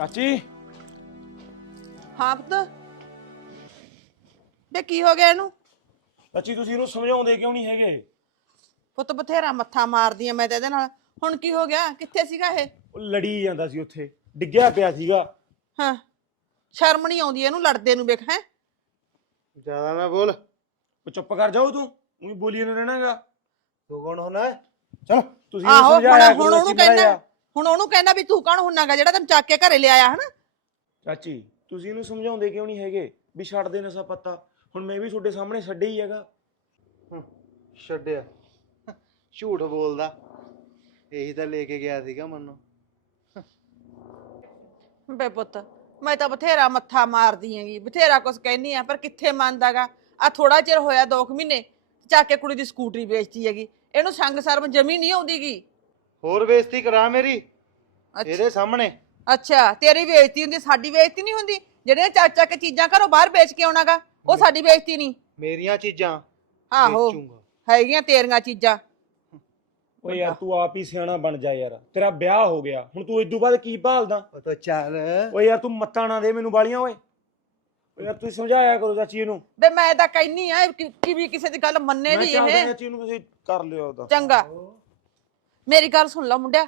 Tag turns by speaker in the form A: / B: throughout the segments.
A: ਚਾਚੀ।
B: ਹਾਂ ਪੁੱਤ। ਬੇ ਕੀ ਹੋ ਗਿਆ ਇਹਨੂੰ?
A: ਚਾਚੀ ਤੁਸੀਂ ਇਹਨੂੰ ਸਮਝਾਉਂਦੇ ਕਿਉਂ ਨਹੀਂ ਹੈਗੇ?
B: ਪੁੱਤ ਬਥੇਰਾ ਮੱਥਾ ਮਾਰਦੀ ਆ ਮੈਂ ਤੇ ਇਹਦੇ ਨਾਲ। ਹੁਣ ਕੀ ਹੋ ਗਿਆ? ਕਿੱਥੇ ਸੀਗਾ ਇਹ?
A: ਉਹ ਲੜੀ ਜਾਂਦਾ ਸੀ ਉੱਥੇ। ਡਿੱਗਿਆ ਪਿਆ ਸੀਗਾ।
B: ਹਾਂ। ਸ਼ਰਮ ਨਹੀਂ ਆਉਂਦੀ ਇਹਨੂੰ ਲੜਦੇ ਨੂੰ ਵੇਖ ਹੈ?
C: ਜ਼ਿਆਦਾ ਨਾ ਬੋਲ।
A: ਉਹ ਚੁੱਪ ਕਰ ਜਾਓ ਤੂੰ। ਉਹੀ ਬੋਲੀ ਨਾ ਰਹਿਣਾਗਾ।
C: ਤੂੰ ਕੌਣ ਹੋਣਾ? ਹੈ
A: ਚਲ ਤੁਸੀਂ ਇਹਨੂੰ
B: ਆਹੋ ਹੁਣ
A: ਸਮਝਾਇਆ ਕਰੋ
B: ਹੁਣ ਉਹਨੂੰ ਕਹਿੰਦਾ। ਹੁਣ ਉਹਨੂੰ ਕਹਿੰਦਾ ਵੀ ਤੂੰ ਕੌਣ ਹੁੰਨਾਗਾ ਜਿਹੜਾ ਤੈਨੂੰ ਚੱਕ ਕੇ ਘਰੇ ਲਿਆਇਆ ਹਨਾ?
A: ਚਾਚੀ ਤੁਸੀਂ ਇਹਨੂੰ ਸਮਝਾਉਂਦੇ ਕਿਉਂ ਨਹੀਂ ਹੈਗੇ ਵੀ ਛੱਡ ਦੇ ਨਸ਼ਾ ਪੱਤਾ? ਹੁਣ ਮੈਂ ਵੀ ਤੁਹਾਡੇ ਸਾਹਮਣੇ ਛੱਡੇ ਹੀ ਹੈਗਾ।
C: ਹੂੰ, ਛੱਡਿਆ। ਝੂਠ ਬੋਲਦਾ। ਇਹੀ ਤਾਂ ਲੈ ਕੇ ਗਿਆ ਸੀਗਾ ਮੈਨੂੰ।
B: ਬੇ ਪੁੱਤ ਮੈਂ ਤਾਂ ਬਥੇਰਾ ਮੱਥਾ ਮਾਰਦੀ ਹੈਗੀ ਬਥੇਰਾ ਕੁਛ ਕਹਿੰਦੀ ਆ ਪਰ ਕਿੱਥੇ ਮੰਨਦਾਗਾ? ਆ ਥੋੜਾ ਚਿਰ ਹੋਇਆ 2 ਮਹੀਨੇ ਚੱਕ ਕੇ ਕੁੜੀ ਦੀ ਸਕੂਟਰੀ ਵੇਚਤੀ ਹੈਗੀ। ਇਹਨੂੰ ਸੰਗ ਸ਼ਰਮ ਜਮੀ ਨਹੀਂ ਆਉਂਦੀਗੀ।
C: ਹੋਰ ਬੇਇੱਜ਼ਤੀ ਕਰਾ ਮੇਰੀ
B: ਅੱਛਾ
C: ਇਹਦੇ ਸਾਹਮਣੇ।
B: ਅੱਛਾ ਤੇਰੀ ਬੇਇੱਜ਼ਤੀ ਹੁੰਦੀ ਸਾਡੀ ਬੇਇੱਜ਼ਤੀ ਨਹੀਂ ਹੁੰਦੀ? ਜਿਹੜੇ ਚਾਚਾ ਕੇ ਚੀਜ਼ਾਂ ਘਰੋਂ ਬਾਹਰ ਵੇਚ ਕੇ ਆਉਣਾਗਾ ਉਹ ਸਾਡੀ ਬੇਇੱਜ਼ਤੀ ਨਹੀਂ।
C: ਮੇਰੀਆਂ ਚੀਜ਼ਾਂ
B: ਆਹੋ
C: ਵੇਚੂੰਗਾ।
B: ਹੈਗੀਆਂ ਤੇਰੀਆਂ ਚੀਜ਼ਾਂ।
A: ਓਏ ਯਾਰ ਤੂੰ ਆਪ ਹੀ ਸਿਆਣਾ ਬਣ ਜਾ ਯਾਰ। ਤੇਰਾ ਵਿਆਹ ਹੋ ਗਿਆ। ਹੁਣ ਤੂੰ ਇਦੋਂ ਬਾਅਦ ਕੀ ਭਾਲਦਾ?
C: ਉਹ ਤਾਂ ਚੱਲ।
A: ਓਏ ਯਾਰ ਤੂੰ ਮੱਤਾਂ ਨਾ ਦੇ ਮੈਨੂੰ ਵਾਲੀਆਂ ਓਏ। ਓਏ ਯਾਰ ਤੁਸੀਂ ਸਮਝਾਇਆ ਕਰੋ ਚਾਚੀ ਨੂੰ
B: ਬੇ ਮੈਂ ਤਾਂ ਕਹਿਨੀ ਆ ਕਿ ਕਿ ਵੀ ਕਿਸੇ ਦੀ ਗੱਲ ਮੰਨੇ
A: ਮੈਂ
B: ਇਹ
A: ਚਾਚੀ ਨੂੰ ਤੁਸੀਂ ਕਰ ਲਿਓ ਉਹਦਾ
B: ਚੰਗਾ। ਮੇਰੀ ਗੱਲ ਸੁਣ ਲਾ ਮੁੰਡਿਆ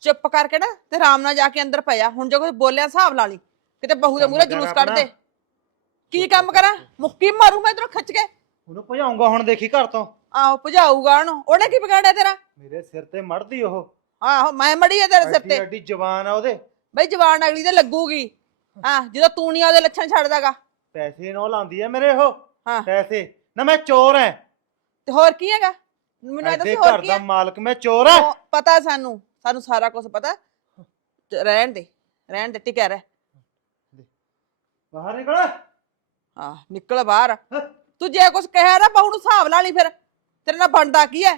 B: ਚੁੱਪ ਕਰਕੇ ਨਾ ਤੇ ਆਰਾਮ ਨਾਲ ਜਾ ਕੇ ਅੰਦਰ ਪਿਆ ਹੁਣ ਜੇ ਕੋਈ ਬੋਲਿਆ ਹਿਸਾਬ ਲਾ ਲਈ ਕਿਤੇ ਬਹੂ ਦੇ ਮੂਹਰੇ ਜਲੂਸ ਕੱਢ ਦੇ। ਕੀ ਕੰਮ ਕਰਾਂ। ਮੁੱਕੀ ਮਾਰੂ ਮੈਂ ਇਧਰੋਂ ਖਿੱਚ ਕੇ।
C: ਉਹਨੂੰ ਭਜਾਉਂਗਾ ਹੁਣ ਦੇਖੀ ਘਰ ਤੋਂ।
B: ਆਹੋ ਭਜਾਊਗਾ ਉਹਨੂੰ। ਉਹਨੇ ਕੀ ਵਿਗਾੜਿਆ ਤੇਰਾ?
C: ਮੇਰੇ ਸਿਰ ਤੇ ਮੜਦੀ ਉਹ।
B: ਆਹੋ ਮੈਂ ਮੜੀ ਆ ਤੇਰੇ ਸਿਰ ਤੇ।
C: ਐਡੀ ਜਵਾਨ ਆ ਉਹਦੇ।
B: ਬਈ ਜਵਾਨ ਅਗਲੀ ਤੇ ਲੱਗੂਗੀ। ਹਾਂ ਜਦੋਂ ਤੂੰ ਨਹੀਂ ਉਹਦੇ ਲੱਛਣ ਛੱਡਦਾਗਾ।
C: ਪੈਸੇ ਨੋ ਲਾਉਂਦੀ ਆ ਮੇਰੇ ਉਹ।
B: ਹਾਂ।
C: ਪੈਸੇ। ਨਾ ਮੈਂ ਚੋਰ ਐ।
B: ਤੇ ਹੋਰ ਕੀ ਹੈਗਾ? ਮੈਨੂੰ ਇਹ
C: ਐਡੇ
B: ਦੱਸ ਹੋਰ
C: ਘਰ
B: ਕੀ
C: ਦਾ
B: ਹੈ?
C: ਮਾਲਕ ਮੈਂ ਚੋਰ
B: ਉਹ ਪਤਾ ਸਾਨੂੰ ਸਾਨੂੰ ਸਾਰਾ ਕੁਝ ਪਤਾ। ਤੇ ਰਹਿਣ ਦੇ ਰਹਿਣ ਦੇ ਟਿਕਿਆ ਰਹਿ।
C: ਬਾਹਰ ਨਿਕਲ।
B: ਆ ਨਿਕਲ ਬਾਹਰ। ਤੂੰ ਜੇ ਕੁਝ ਕਹਿਆ ਨਾ ਬਹੂ ਨੂੰ ਹਿਸਾਬ ਲਾ ਲਈ ਫਿਰ। ਤੇਰੇ ਨਾਲ ਬਣਦਾ ਕੀ ਹੈ?